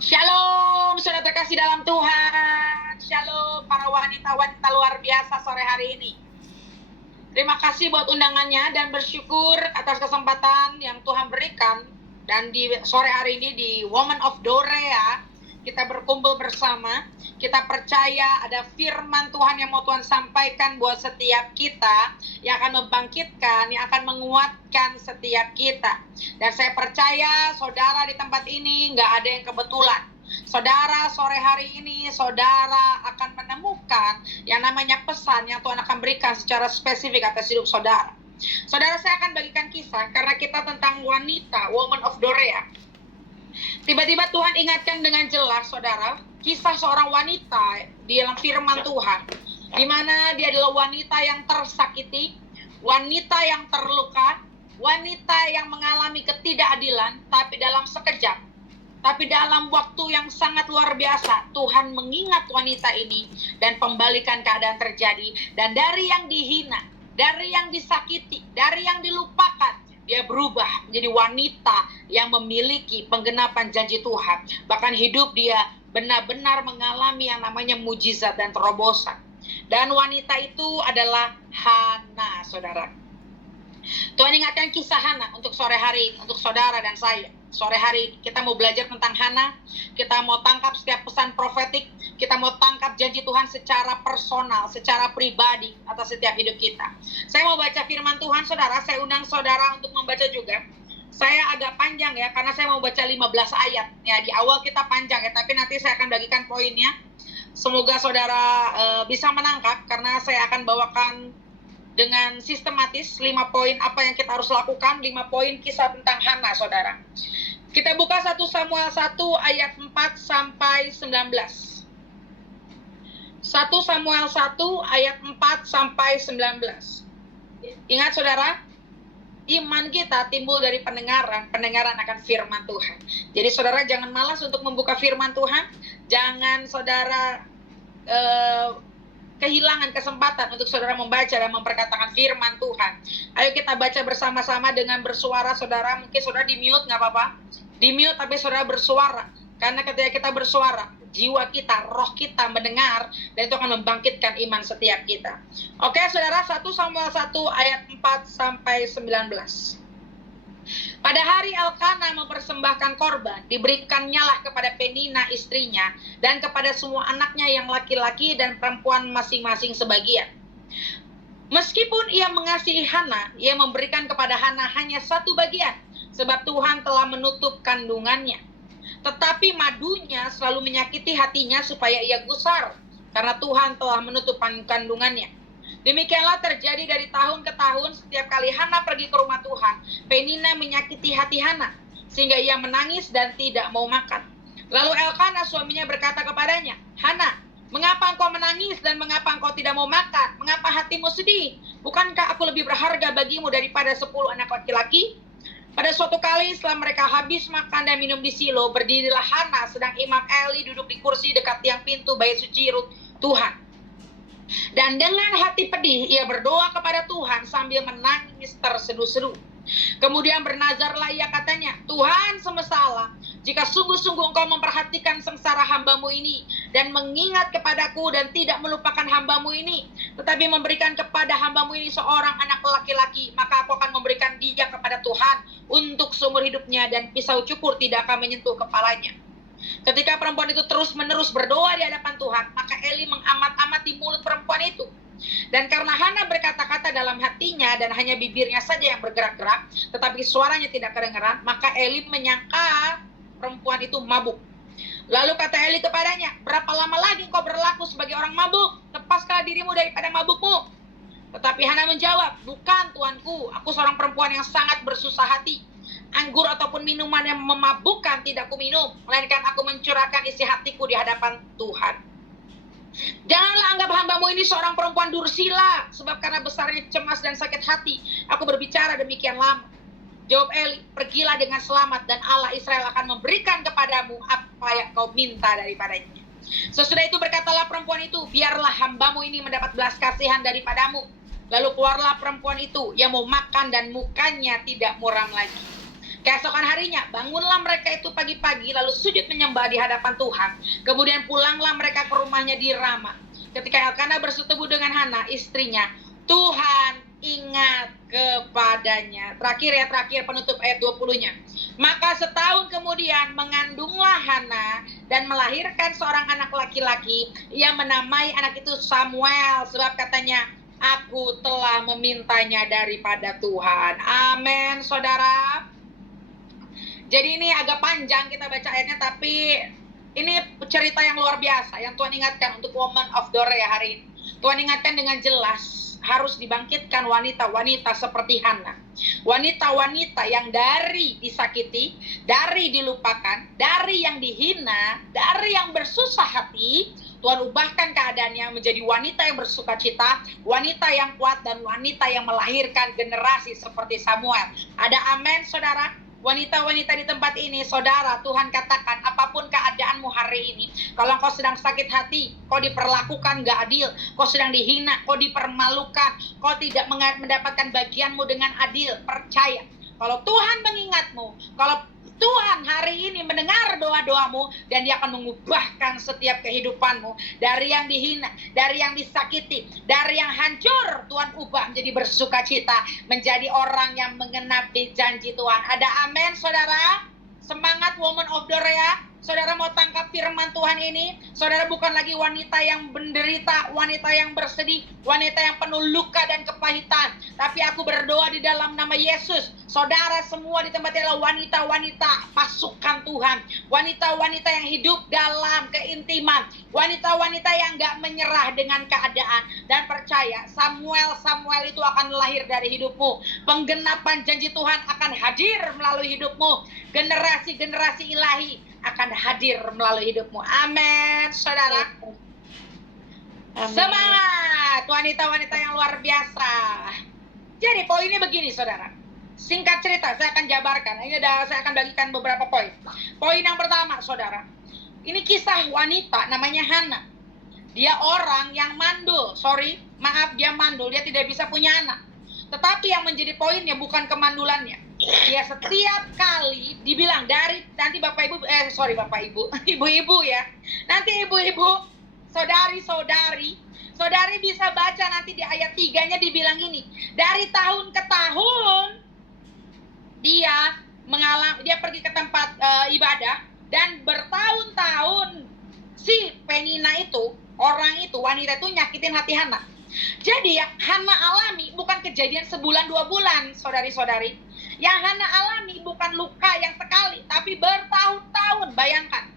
Shalom, saudara terkasih dalam Tuhan. Shalom, para wanita-wanita luar biasa sore hari ini. Terima kasih buat undangannya dan bersyukur atas kesempatan yang Tuhan berikan. Dan di sore hari ini di Woman of Dorea, kita berkumpul bersama. Kita percaya ada firman Tuhan yang mau Tuhan sampaikan buat setiap kita, yang akan membangkitkan, yang akan menguatkan setiap kita. Dan saya percaya saudara di tempat ini nggak ada yang kebetulan. Saudara, sore hari ini saudara akan menemukan yang namanya pesan yang Tuhan akan berikan secara spesifik atas hidup saudara. Saudara, saya akan bagikan kisah karena kita tentang wanita, Woman of Dorea. Tiba-tiba Tuhan ingatkan dengan jelas, saudara, kisah seorang wanita di dalam firman Tuhan, di mana dia adalah wanita yang tersakiti, wanita yang terluka, wanita yang mengalami ketidakadilan, tapi dalam sekejap, tapi dalam waktu yang sangat luar biasa, Tuhan mengingat wanita ini dan pembalikan keadaan terjadi. Dan dari yang dihina, dari yang disakiti, dari yang dilupakan, dia berubah menjadi wanita yang memiliki penggenapan janji Tuhan. Bahkan hidup dia benar-benar mengalami yang namanya mujizat dan terobosan. Dan wanita itu adalah Hana, saudara. Tuhan ingatkan kisah Hana untuk sore hari, untuk saudara dan saya. Sore hari kita mau belajar tentang Hana, kita mau tangkap setiap pesan profetik, kita mau tangkap janji Tuhan secara personal, secara pribadi atas setiap hidup kita. Saya mau baca firman Tuhan, saudara. Saya undang saudara untuk membaca juga. Saya agak panjang ya, karena saya mau baca 15 ayat. Ya, di awal kita panjang ya, tapi nanti saya akan bagikan poinnya. Semoga saudara bisa menangkap, karena saya akan bawakan dengan sistematis 5 poin apa yang kita harus lakukan, 5 poin kisah tentang Hana, saudara. Kita buka 1 Samuel 1 ayat 4 sampai 19. 1 Samuel 1 ayat 4 sampai 19. Ingat saudara, iman kita timbul dari pendengaran akan firman Tuhan. Jadi saudara jangan malas untuk membuka firman Tuhan, jangan saudara kehilangan kesempatan untuk saudara membaca dan memperkatakan firman Tuhan. Ayo kita baca bersama-sama dengan bersuara, saudara. Mungkin saudara di mute, nggak apa-apa. Di mute tapi saudara bersuara. Karena ketika kita bersuara, jiwa kita, roh kita mendengar, dan itu akan membangkitkan iman setiap kita. Oke saudara, 1 Samuel 1 ayat 4 sampai 19. Pada hari Elkana mempersembahkan korban, diberikannya lah kepada Penina istrinya dan kepada semua anaknya yang laki-laki dan perempuan masing-masing sebagian. Meskipun ia mengasihi Hana, ia memberikan kepada Hana hanya 1 bagian, sebab Tuhan telah menutup kandungannya. Tetapi madunya selalu menyakiti hatinya supaya ia gusar, karena Tuhan telah menutup kandungannya. Demikianlah terjadi dari tahun ke tahun. Setiap kali Hana pergi ke rumah Tuhan, Penina menyakiti hati Hana, sehingga ia menangis dan tidak mau makan. Lalu Elkana suaminya berkata kepadanya, Hana, mengapa engkau menangis dan mengapa engkau tidak mau makan? Mengapa hatimu sedih? Bukankah aku lebih berharga bagimu daripada 10 anak laki-laki? Pada suatu kali setelah mereka habis makan dan minum di Silo, berdirilah Hana sedang Imam Eli duduk di kursi dekat tiang pintu bait suci Tuhan. Dan dengan hati pedih ia berdoa kepada Tuhan sambil menangis terseduh-seduh. Kemudian bernazarlah ia, katanya, Tuhan semesta alam, jika sungguh-sungguh engkau memperhatikan sengsara hambamu ini dan mengingat kepadaku dan tidak melupakan hambamu ini, tetapi memberikan kepada hambamu ini seorang anak laki-laki, maka aku akan memberikan dia kepada Tuhan untuk seumur hidupnya dan pisau cukur tidak akan menyentuh kepalanya. Ketika perempuan itu terus-menerus berdoa di hadapan Tuhan, maka Eli mengamat-amati mulut perempuan itu. Dan karena Hana berkata-kata dalam hatinya dan hanya bibirnya saja yang bergerak-gerak, tetapi suaranya tidak kedengaran, maka Eli menyangka perempuan itu mabuk. Lalu kata Eli kepadanya, berapa lama lagi engkau berlaku sebagai orang mabuk? Lepaskanlah dirimu daripada mabukmu. Tetapi Hana menjawab, bukan tuanku, aku seorang perempuan yang sangat bersusah hati. Anggur ataupun minuman yang memabukkan tidak kuminum, melainkan aku mencurahkan isi hatiku di hadapan Tuhan. Janganlah anggap hambamu ini seorang perempuan dursila, sebab karena besarnya cemas dan sakit hati, aku berbicara demikian lama. Jawab Eli, pergilah dengan selamat dan Allah Israel akan memberikan kepadamu apa yang kau minta daripadanya. Sesudah itu berkatalah perempuan itu, biarlah hambamu ini mendapat belas kasihan daripadamu. Lalu keluarlah perempuan itu yang mau makan dan mukanya tidak muram lagi. Keesokan harinya, bangunlah mereka itu pagi-pagi, lalu sujud menyembah di hadapan Tuhan. Kemudian pulanglah mereka ke rumahnya di Rama. Ketika Elkana bersetubuh dengan Hana, istrinya, Tuhan ingat kepadanya. Terakhir penutup ayat 20-nya. Maka setahun kemudian mengandunglah Hana dan melahirkan seorang anak laki-laki. Ia menamai anak itu Samuel, sebab katanya, aku telah memintanya daripada Tuhan. Amin, saudara. Jadi ini agak panjang kita baca ayatnya, tapi ini cerita yang luar biasa yang Tuhan ingatkan untuk Woman of Dore hari ini. Tuhan ingatkan dengan jelas, harus dibangkitkan wanita-wanita seperti Hana. Wanita-wanita yang dari disakiti, dari dilupakan, dari yang dihina, dari yang bersusah hati, Tuhan ubahkan keadaannya menjadi wanita yang bersukacita, wanita yang kuat, dan wanita yang melahirkan generasi seperti Samuel. Ada amin, saudara? Wanita-wanita di tempat ini, saudara, Tuhan katakan, apapun keadaanmu hari ini, kalau kau sedang sakit hati, kau diperlakukan gak adil, kau sedang dihina, kau dipermalukan, kau tidak mendapatkan bagianmu dengan adil, percaya. Kalau Tuhan mengingatmu, kalau Tuhan hari ini mendengar doa-doamu, dan Dia akan mengubahkan setiap kehidupanmu. Dari yang dihina, dari yang disakiti, dari yang hancur, Tuhan ubah menjadi bersukacita, menjadi orang yang menggenapi janji Tuhan. Ada amin, saudara? Semangat Woman of Dore. Saudara mau tangkap firman Tuhan ini? Saudara bukan lagi wanita yang menderita, wanita yang bersedih, wanita yang penuh luka dan kepahitan. Tapi aku berdoa di dalam nama Yesus, saudara semua di tempat ini adalah wanita-wanita pasukan Tuhan. Wanita-wanita yang hidup dalam keintiman. Wanita-wanita yang gak menyerah dengan keadaan. Dan percaya, Samuel itu akan lahir dari hidupmu. Penggenapan janji Tuhan akan hadir melalui hidupmu. Generasi-generasi ilahi akan hadir melalui hidupmu. Amin, saudara. Amin. Semangat, wanita-wanita yang luar biasa. Jadi poinnya begini, saudara. Singkat cerita, saya akan jabarkan. Saya akan bagikan beberapa poin. Poin yang pertama, saudara. Ini kisah wanita namanya Hana. Dia orang yang mandul. Dia mandul. Dia tidak bisa punya anak. Tetapi yang menjadi poinnya bukan kemandulannya. Ya, setiap kali dibilang dari nanti ibu-ibu ya. Nanti ibu-ibu, saudari bisa baca nanti di ayat 3-nya dibilang ini. Dari tahun ke tahun dia pergi ke tempat ibadah, dan bertahun-tahun si Penina itu, wanita itu nyakitin hati Hana. Jadi ya, Hana alami bukan kejadian sebulan 2 bulan, saudari-saudari. Yang Hana alami bukan luka yang sekali, tapi bertahun-tahun. Bayangkan,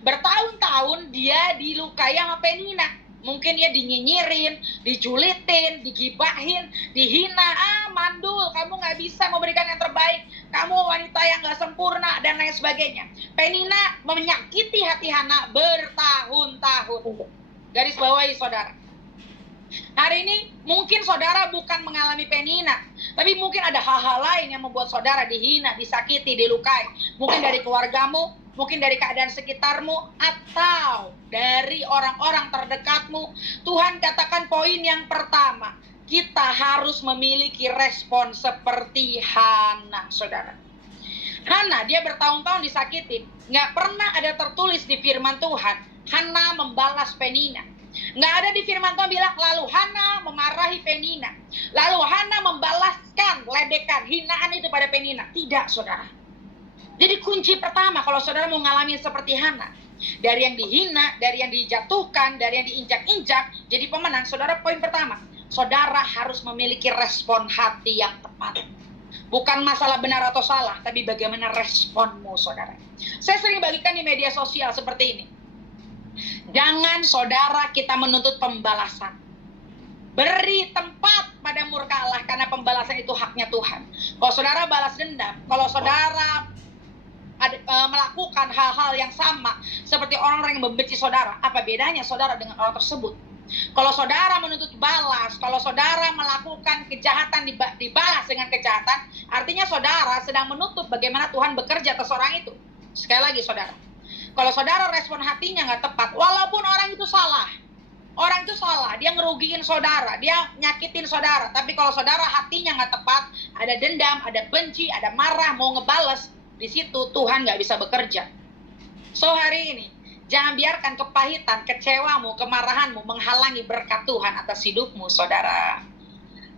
bertahun-tahun dia dilukai sama Penina. Mungkin dia dinyinyirin, dijulitin, digibahin, dihina. Mandul, kamu gak bisa memberikan yang terbaik, kamu wanita yang gak sempurna, dan lain sebagainya. Penina menyakiti hati Hana bertahun-tahun. Garis bawahi, saudara. Hari ini mungkin saudara bukan mengalami Penina, tapi mungkin ada hal-hal lain yang membuat saudara dihina, disakiti, dilukai. Mungkin dari keluargamu, mungkin dari keadaan sekitarmu, atau dari orang-orang terdekatmu. Tuhan katakan poin yang pertama, kita harus memiliki respon seperti Hana, saudara. Hana, dia bertahun-tahun disakiti. Nggak pernah ada tertulis di firman Tuhan, Hana membalas Penina. Nggak ada di firman Tuhan bilang, lalu Hana memarahi Penina, lalu Hana membalaskan ledekan, hinaan itu pada Penina. Tidak, saudara. Jadi kunci pertama kalau saudara mau ngalamin seperti Hana, dari yang dihina, dari yang dijatuhkan, dari yang diinjak-injak, jadi pemenang, saudara, poin pertama, saudara harus memiliki respon hati yang tepat. Bukan masalah benar atau salah, tapi bagaimana responmu, saudara. Saya sering bagikan di media sosial seperti ini. Jangan saudara kita menuntut pembalasan. Beri tempat pada murka Allah, karena pembalasan itu haknya Tuhan. Kalau saudara balas dendam, kalau saudara melakukan hal-hal yang sama seperti orang-orang yang membenci saudara, apa bedanya saudara dengan orang tersebut? Kalau saudara menuntut balas, kalau saudara melakukan kejahatan dibalas dengan kejahatan, artinya saudara sedang menutup bagaimana Tuhan bekerja atas orang itu. Sekali lagi, saudara, kalau saudara respon hatinya nggak tepat, walaupun orang itu salah, Orang itu salah, dia ngerugiin saudara, dia nyakitin saudara. Tapi kalau saudara hatinya nggak tepat, ada dendam, ada benci, ada marah, mau ngebales, di situ Tuhan nggak bisa bekerja. So hari ini, jangan biarkan kepahitan, kecewamu, kemarahanmu menghalangi berkat Tuhan atas hidupmu, saudara.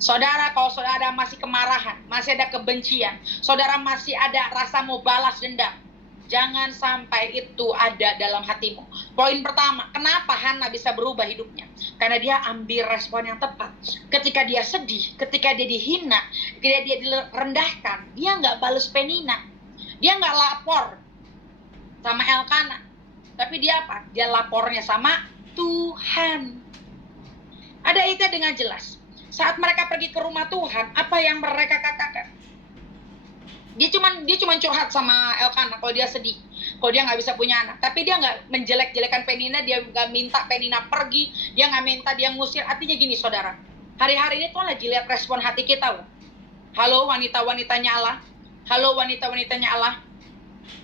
Saudara, kalau saudara masih kemarahan, masih ada kebencian, saudara masih ada rasa mau balas dendam, jangan sampai itu ada dalam hatimu. Poin pertama, kenapa Hana bisa berubah hidupnya? Karena dia ambil respon yang tepat. Ketika dia sedih, ketika dia dihina, ketika dia direndahkan, dia nggak balas Penina. Dia nggak lapor sama Elkana. Tapi dia apa? Dia lapornya sama Tuhan. Ada itu dengan jelas. Saat mereka pergi ke rumah Tuhan, apa yang mereka katakan? Dia cuma curhat sama Elkana kalau dia sedih, kalau dia nggak bisa punya anak. Tapi dia nggak menjelek-jelekan Penina, dia nggak minta Penina pergi, dia nggak minta dia ngusir. Artinya gini, saudara, hari-hari ini Tuhan lagi lihat respon hati kita loh. Halo wanita-wanitanya Allah, halo wanita-wanitanya Allah.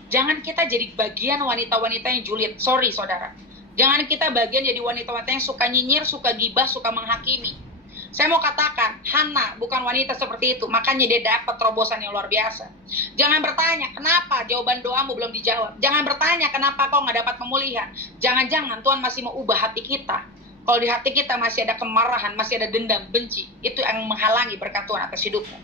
Jangan kita jadi bagian wanita-wanita yang julid. Sorry saudara, jangan kita bagian jadi wanita-wanita yang suka nyinyir, suka gibah, suka menghakimi. Saya mau katakan, Hana bukan wanita seperti itu, makanya dia dapat terobosan yang luar biasa. Jangan bertanya, kenapa jawaban doamu belum dijawab? Jangan bertanya, kenapa kau nggak dapat pemulihan? Jangan-jangan Tuhan masih mau ubah hati kita. Kalau di hati kita masih ada kemarahan, masih ada dendam, benci, itu yang menghalangi berkat Tuhan atas hidupmu.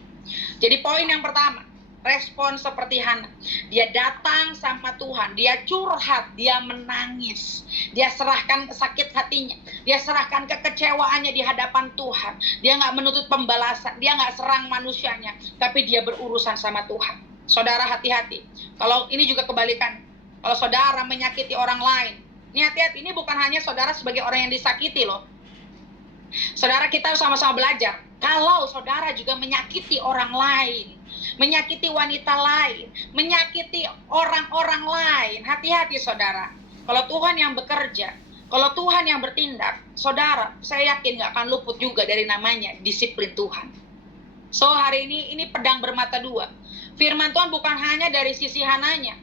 Jadi poin yang pertama, respon seperti Hana. Dia datang sama Tuhan, dia curhat, dia menangis, dia serahkan sakit hatinya, dia serahkan kekecewaannya di hadapan Tuhan. Dia nggak menuntut pembalasan, dia nggak serang manusianya, tapi dia berurusan sama Tuhan. Saudara hati-hati, kalau ini juga kebalikan. Kalau saudara menyakiti orang lain, ini hati-hati, ini bukan hanya saudara sebagai orang yang disakiti loh. Saudara, kita sama-sama belajar. Kalau saudara juga menyakiti orang lain, menyakiti wanita lain, menyakiti orang-orang lain, hati-hati saudara. Kalau Tuhan yang bekerja, kalau Tuhan yang bertindak, saudara, saya yakin gak akan luput juga dari namanya disiplin Tuhan. So hari ini pedang bermata dua. Firman Tuhan bukan hanya dari sisi Hananya,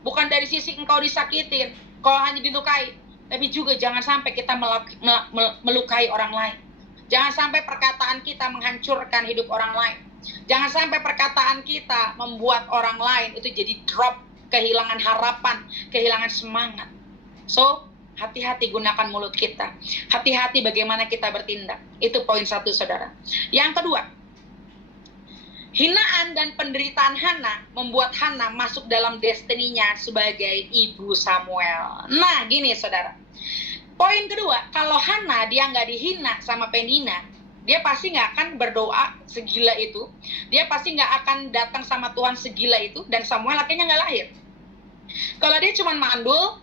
bukan dari sisi engkau disakitin, kau hanya dilukai, tapi juga jangan sampai kita melukai orang lain. Jangan sampai perkataan kita menghancurkan hidup orang lain. Jangan sampai perkataan kita membuat orang lain itu jadi drop, kehilangan harapan, kehilangan semangat. So, hati-hati gunakan mulut kita. Hati-hati bagaimana kita bertindak. Itu poin satu, saudara. Yang kedua, hinaan dan penderitaan Hana membuat Hana masuk dalam destininya sebagai ibu Samuel. Nah, gini saudara. Poin kedua, kalau Hana dia nggak dihina sama Penina, dia pasti nggak akan berdoa segila itu. Dia pasti nggak akan datang sama Tuhan segila itu, dan Samuel akhirnya nggak lahir. Kalau dia cuma mandul,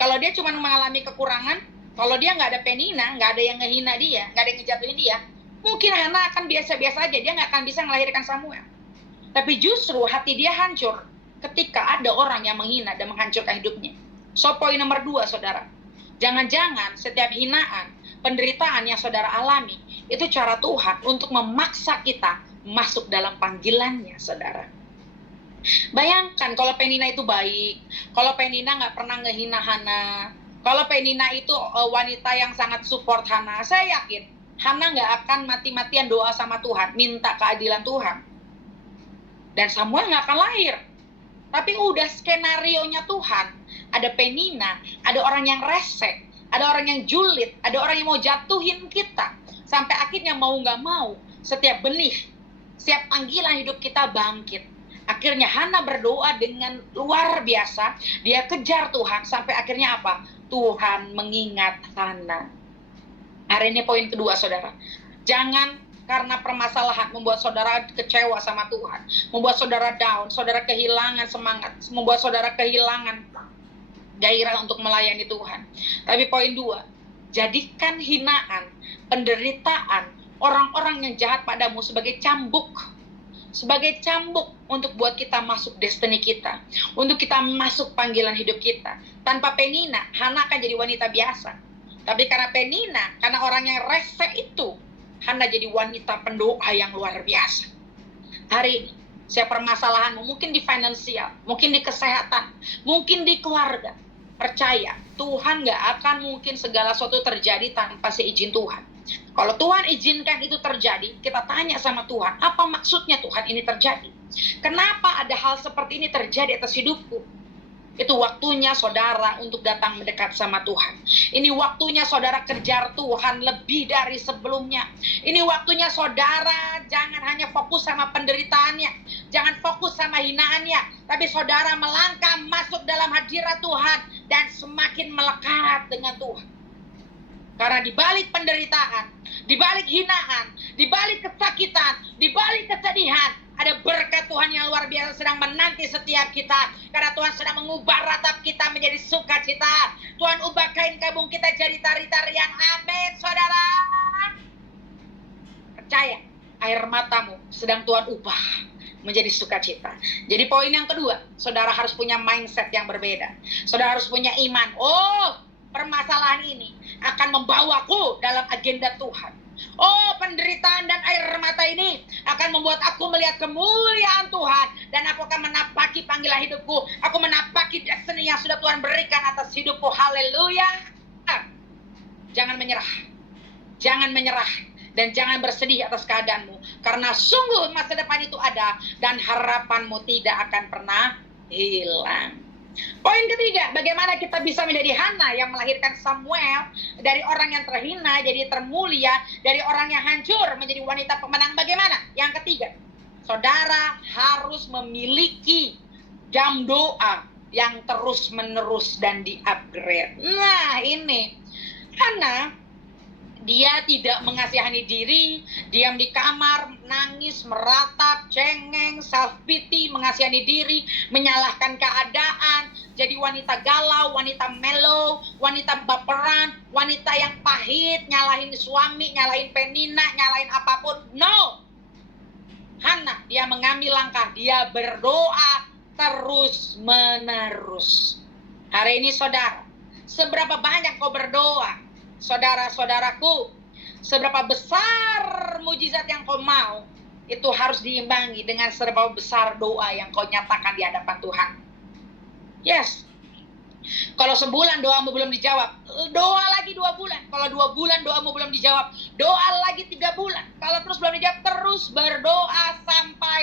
kalau dia cuma mengalami kekurangan, kalau dia nggak ada Penina, nggak ada yang ngehina dia, nggak ada yang ngejatuhin dia, mungkin Hana akan biasa-biasa aja, dia nggak akan bisa melahirkan Samuel. Tapi justru hati dia hancur ketika ada orang yang menghina dan menghancurkan hidupnya. So, poin nomor 2, saudara. Jangan-jangan setiap hinaan, penderitaan yang saudara alami, itu cara Tuhan untuk memaksa kita masuk dalam panggilannya, saudara. Bayangkan kalau Penina itu baik, kalau Penina nggak pernah ngehina Hana, kalau Penina itu wanita yang sangat support Hana, saya yakin Hana nggak akan mati-matian doa sama Tuhan, minta keadilan Tuhan. Dan Samuel nggak akan lahir. Tapi udah skenarionya Tuhan, ada Penina, ada orang yang resek, ada orang yang julid, ada orang yang mau jatuhin kita. Sampai akhirnya mau nggak mau, setiap benih, setiap panggilan hidup kita bangkit. Akhirnya Hana berdoa dengan luar biasa, dia kejar Tuhan, sampai akhirnya apa? Tuhan mengingat Hana. Hari ini poin kedua, saudara. Jangan karena permasalahan membuat saudara kecewa sama Tuhan, membuat saudara down, saudara kehilangan semangat, membuat saudara kehilangan gairah untuk melayani Tuhan. Tapi poin 2, jadikan hinaan, penderitaan, orang-orang yang jahat padamu sebagai cambuk untuk buat kita masuk destiny kita, untuk kita masuk panggilan hidup kita. Tanpa Penina, Hana akan jadi wanita biasa. Tapi karena Penina, karena orang yang rese itu, Hana jadi wanita pendoa yang luar biasa. Hari ini, saya permasalahanmu mungkin di finansial, mungkin di kesehatan, mungkin di keluarga. Percaya, Tuhan nggak akan mungkin segala sesuatu terjadi tanpa seizin Tuhan. Kalau Tuhan izinkan itu terjadi, kita tanya sama Tuhan, apa maksudnya Tuhan ini terjadi? Kenapa ada hal seperti ini terjadi atas hidupku? Itu waktunya saudara untuk datang mendekat sama Tuhan. Ini waktunya saudara kejar Tuhan lebih dari sebelumnya. Ini waktunya saudara jangan hanya fokus sama penderitaannya, jangan fokus sama hinaannya, tapi saudara melangkah masuk dalam hadirat Tuhan dan semakin melekat dengan Tuhan. Karena di balik penderitaan, di balik hinaan, di balik kesakitan, di balik kesedihan, ada berkat Tuhan yang luar biasa sedang menanti setiap kita. Karena Tuhan sedang mengubah ratap kita menjadi sukacita. Tuhan ubah kain kabung kita jadi tari-tarian. Amin, saudara. Percaya, air matamu sedang Tuhan ubah menjadi sukacita. Jadi poin yang kedua, saudara harus punya mindset yang berbeda. Saudara harus punya iman. Oh, permasalahan ini akan membawaku dalam agenda Tuhan. Oh, penderitaan dan air mata ini akan membuat aku melihat kemuliaan Tuhan. Dan aku akan menapaki panggilan hidupku. Aku menapaki destiny yang sudah Tuhan berikan atas hidupku. Haleluya. Jangan menyerah. Jangan menyerah. Dan jangan bersedih atas keadaanmu. Karena sungguh masa depan itu ada. Dan harapanmu tidak akan pernah hilang. Poin ketiga, bagaimana kita bisa menjadi Hana yang melahirkan Samuel dari orang yang terhina jadi termulia, dari orang yang hancur menjadi wanita pemenang. Bagaimana? Yang ketiga, saudara harus memiliki jam doa yang terus menerus dan di-upgrade. Nah, ini Hana, dia tidak mengasihani diri, diam di kamar, nangis, meratap, cengeng, self-pity, mengasihani diri, menyalahkan keadaan, jadi wanita galau, wanita mellow, wanita baperan, wanita yang pahit, nyalahin suami, nyalahin Penina, nyalahin apapun. No! Hana, dia mengambil langkah, dia berdoa terus-menerus. Hari ini saudara, seberapa banyak kau berdoa? Saudara-saudaraku, seberapa besar mujizat yang kau mau, itu harus diimbangi dengan seberapa besar doa yang kau nyatakan di hadapan Tuhan. Yes. Kalau sebulan doamu belum dijawab, doa lagi 2 bulan. Kalau 2 bulan doamu belum dijawab, doa lagi 3 bulan. Kalau terus belum dijawab, terus berdoa sampai